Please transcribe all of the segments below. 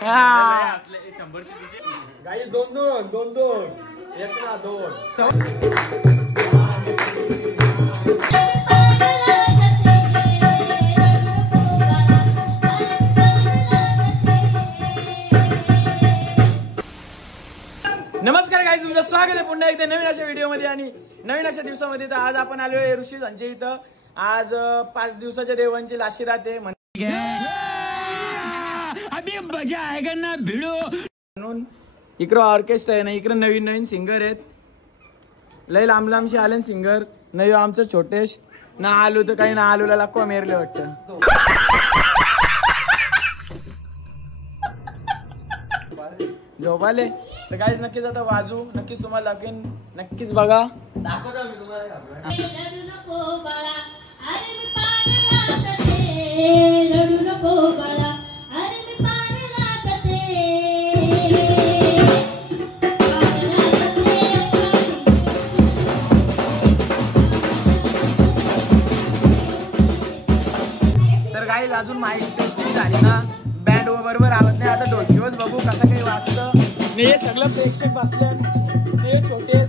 गाई दोन दोन एक ना दोन नमस्कार गाईज, तुमचं स्वागत आहे पुन्हा एकदा नवीन अशा व्हिडिओमध्ये आणि नवीन अशा दिवसामध्ये. तर आज आपण आलो आहे ऋषी यांच्या इथं. आज 5 दिवसाच्या देवांची लाशी राहते म्हणून इकडं ऑर्केस्ट्रा आहे ना, इकडं नवीन नवीन सिंगर आहेत. लय लांब लांबशी आले सिंगर. नाही आमचं छोटेश ना आलू तर काही ना आलूला लाखवा मेरले वाटतं. झोपाले तर काहीच नक्कीच आता वाजू, नक्कीच तुम्हाला दाखवेन, नक्कीच बघा. तर काही अजून माहिती टेस्टिंग झाली ना, बँड बरोबर आवडत नाही. आता ढोलकीवर बघू कसं काही वाजतं. हे सगळं प्रेक्षक बसले, हे छोटे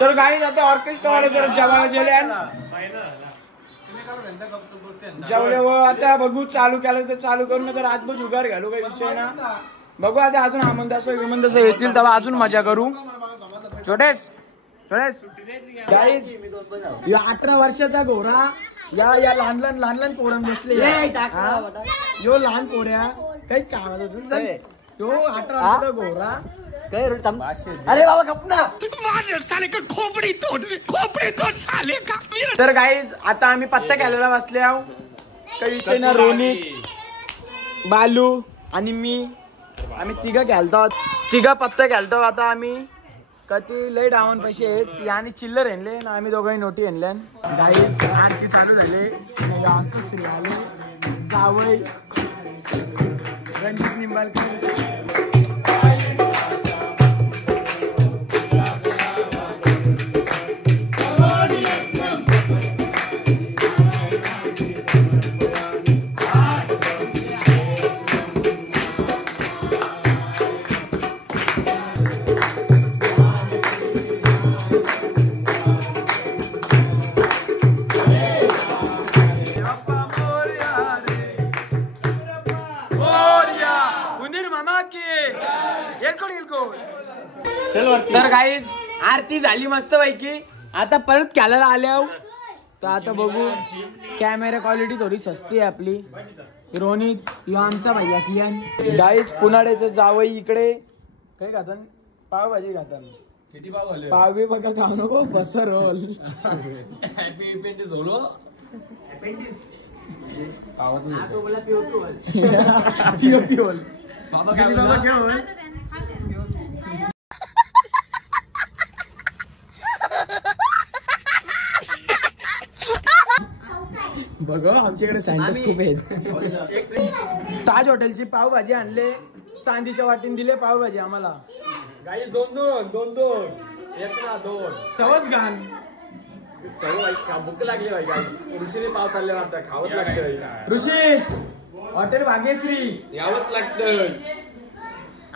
तर काही आता ऑर्केस्ट्रा वाले जरा जेवायला गेले, जेवले व आता बघू चालू केलं तर चालू करून तर रातभर जुगार घालू, काही विषय ना. बघू आता अजून आमंदास विमंदास येतील तेव्हा अजून मजा करू. छोटेस 18 वर्षाचा घोरा या लहान लहान पोरांना बसले. यो लहान पोऱ्या काही कामात तो 18 वर्षाचा घोरा. अरे बाबा गपना खोपडी तोड साले का. तर गाईज आता आम्ही पत्ता केलेला बसले आहो, काही विषय ना. रोनित, बालू आणि मी, आम्ही तिघा पत्ता खेळतो. आता आम्ही कधी लय डाऊन पैसे आहेत आणि चिल्लर आणले ना, आम्ही दोघांनी नोटी आणल्या. गाईज आणखी चालू झाले जावई रणजित निंबाळकर. Gloria! चलो तर गाईज आरती झाली मस्त पैकी. आता परत खेळायला आल्या तर आता बघू. कॅमेरा क्वालिटी थोडी सस्ती आहे आपली. रोनित यो आमचा भैया कियान. गाईज पुनाड्याचं जावई इकडे काय खातात? पावभाजी खातात. किती पाव झाले? पाव बघा खाऊ नको. बसर रोल हॅपी अपेंडिस होलो. अपेंडिस बघ आमच्याकडे सायंटिस्ट खूप आहेत. ताज हॉटेलची पावभाजी आणले. चांदीच्या वाटीन दिले पावभाजी आम्हाला. गाई दोन दोन एक ना दोन चवच घाण. भूक लागली बाई गाई. ऋषीने पाव चालले आता खावच लागतं. ऋषी हॉटेल भाग्यश्री यावंच लागतं.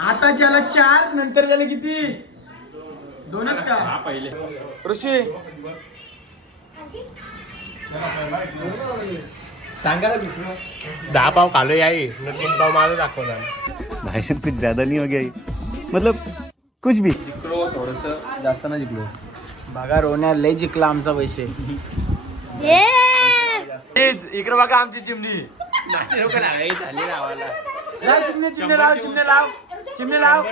आता त्याला 4 नंतर झाले किती? 2च का? पहिले ऋषी सांगा 10 पाव खालो याई 3 पाव मला दाखवला. भाई साहब कुछ ज्यादा नहीं हो गया ये? मतलब कुछ भी. जिंकलो थोडस जास्त ना जिंकलो. बघा रोण्या लय जिंकला आमचा पैसे. इकडे बघा आमची चिमणी. नाचे लोक लागाई झाली लावायला. लाव चिमणे चिमणे लाव चिमणे लाव चिमणे लाव.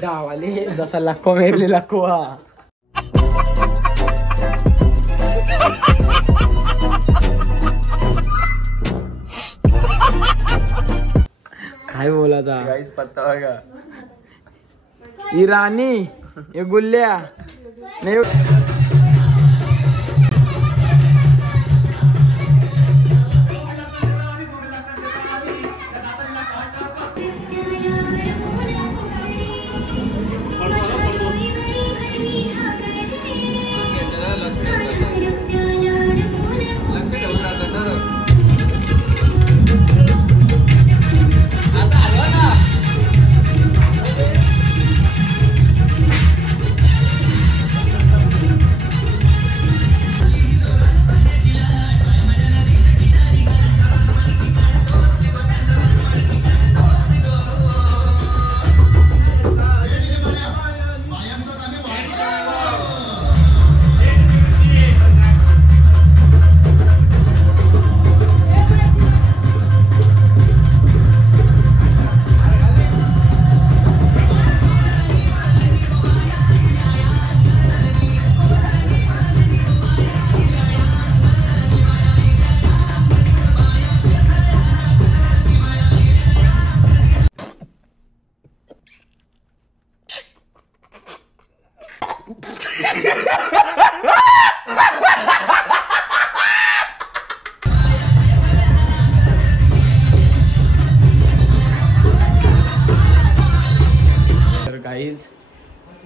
डावाले जसा लाखो मेरले लाखो. काय बोलायचा गाईस पत्ता बघा. ही राणी हे गुल्ल्या नाही.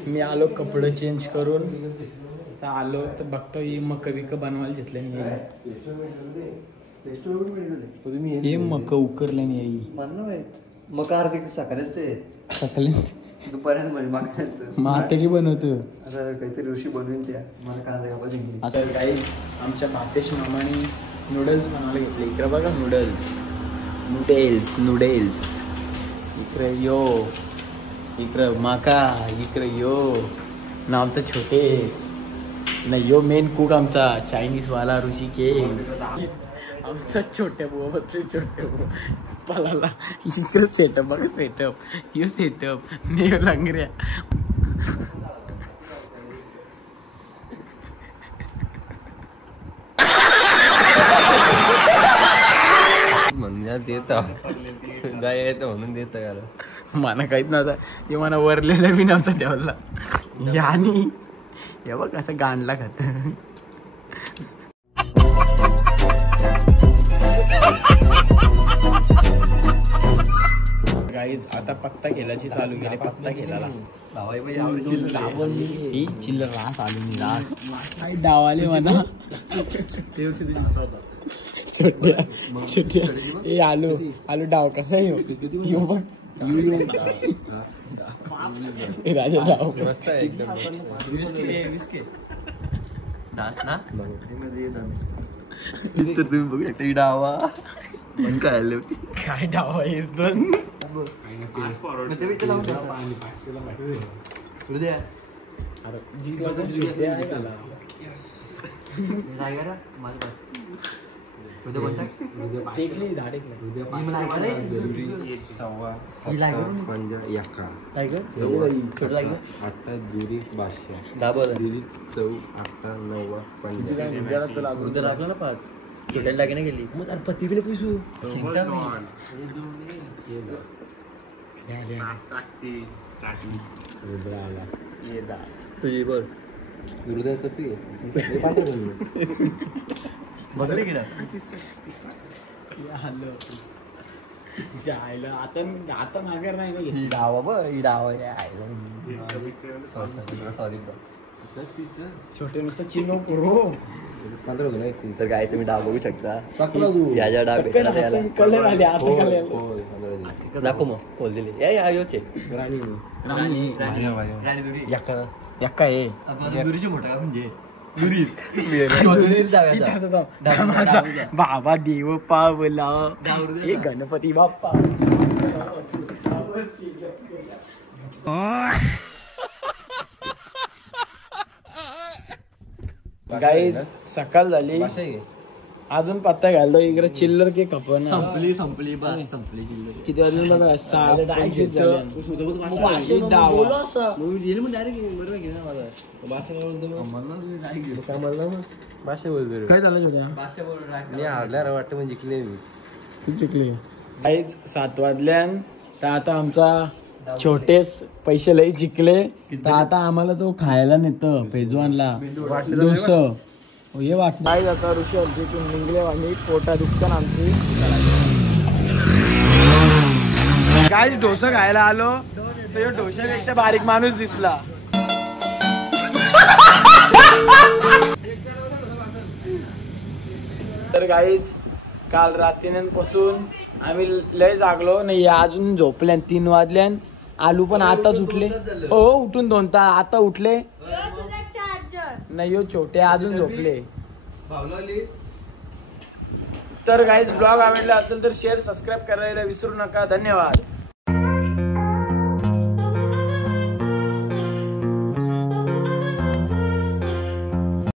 मी आलो कपडे चेंज करून तर आलो तर बघतो ही मक विक बनवायला घेतले नाही. हे मक उकरले नाही. मका आर्थिक सकाळीच सकाळी दुपाऱ्यात मातेरी बनवतो. आता काहीतरी ऋषी बनवून द्या मला कांदा. असं काही आमच्या भातेश मामाने नूडल्स बनवायला घेतले. इकडे बघा नूडल्स नूडल्स नूडल्स. इकडे यो इकडं माका इकडं यो ना आमचा छोटेस ना यो मेन कुक आमचा चायनीज वाला ऋषिकेश. आमचा छोट्या बुवा बसले छोट्या बुवा पलाला. इकडं सेटअप बघा सेटअप यो सेटअप नेव लांगऱ्या. म्हणून देता गाय येतं म्हणून देतं याला. मला काहीच नव्हतं. ते मला वरलेलं बी नव्हतं ठेवला. यानी हे बघ असं गाणला खात. गाईज आता पत्ता खेळायची चालू केली. पत्ता खेळायला ही चिल्लर रास आली मी रास काही डावाले म्हणा. छोट्या छोट्या हे आलू आलू डाव कसा येऊ बघ. राजा डाव मस्त आहे एकदम. तर तुम्ही बघू शकता ही डावा पण काय आले होती काय डावा आहेस दोन लागला ना 5 छोट्याला लागे ना गेली मग पती बिले पैसू तुझी बोल बघले की जायला आता माघार नाही ना घेतली. डावा बघ ही डावा सॉरी छोटे नुसतं चिन्ह पुरो तर काय तुम्ही डाव बघू शकता या ज्या डाव कलर आले आता कलर दाखव मग खोल दिली या यक्का आहे दुरीची मोठा म्हणजे बाबा देव पावला हे गणपती बाप्पा गाईज सकाळ झाली अजून पत्ता घालतो इकडे चिल्लर के खपन संपली संपली किती वाजून बघा 6:25 काय झालं छोट्या वाटतं म्हणजे जिंकले खूप जिंकले गाईज 7 वाजल्यान तर आता आमचा छोटेस पैसे लई जिंकले तर आता आम्हाला तो खायला नेतो पेजवानला डोसं हे वाट काय जाता ऋषी हल्दीतून निघले आणि पोटा दुखतं आमची काय डोसा खायला आलो तर डोशापेक्षा बारीक माणूस दिसला तर गाईज काल रात्रीपासून आम्ही लय जागलो नाही अजून झोपल्यान 3 वाजल्यान आलू पण आताच उठले हो उठून 2 तास आता उठले नाही हो छोटे अजून झोपले तर गाईज ब्लॉग आवडला असेल तर शेअर सबस्क्राईब करायला विसरू नका धन्यवाद.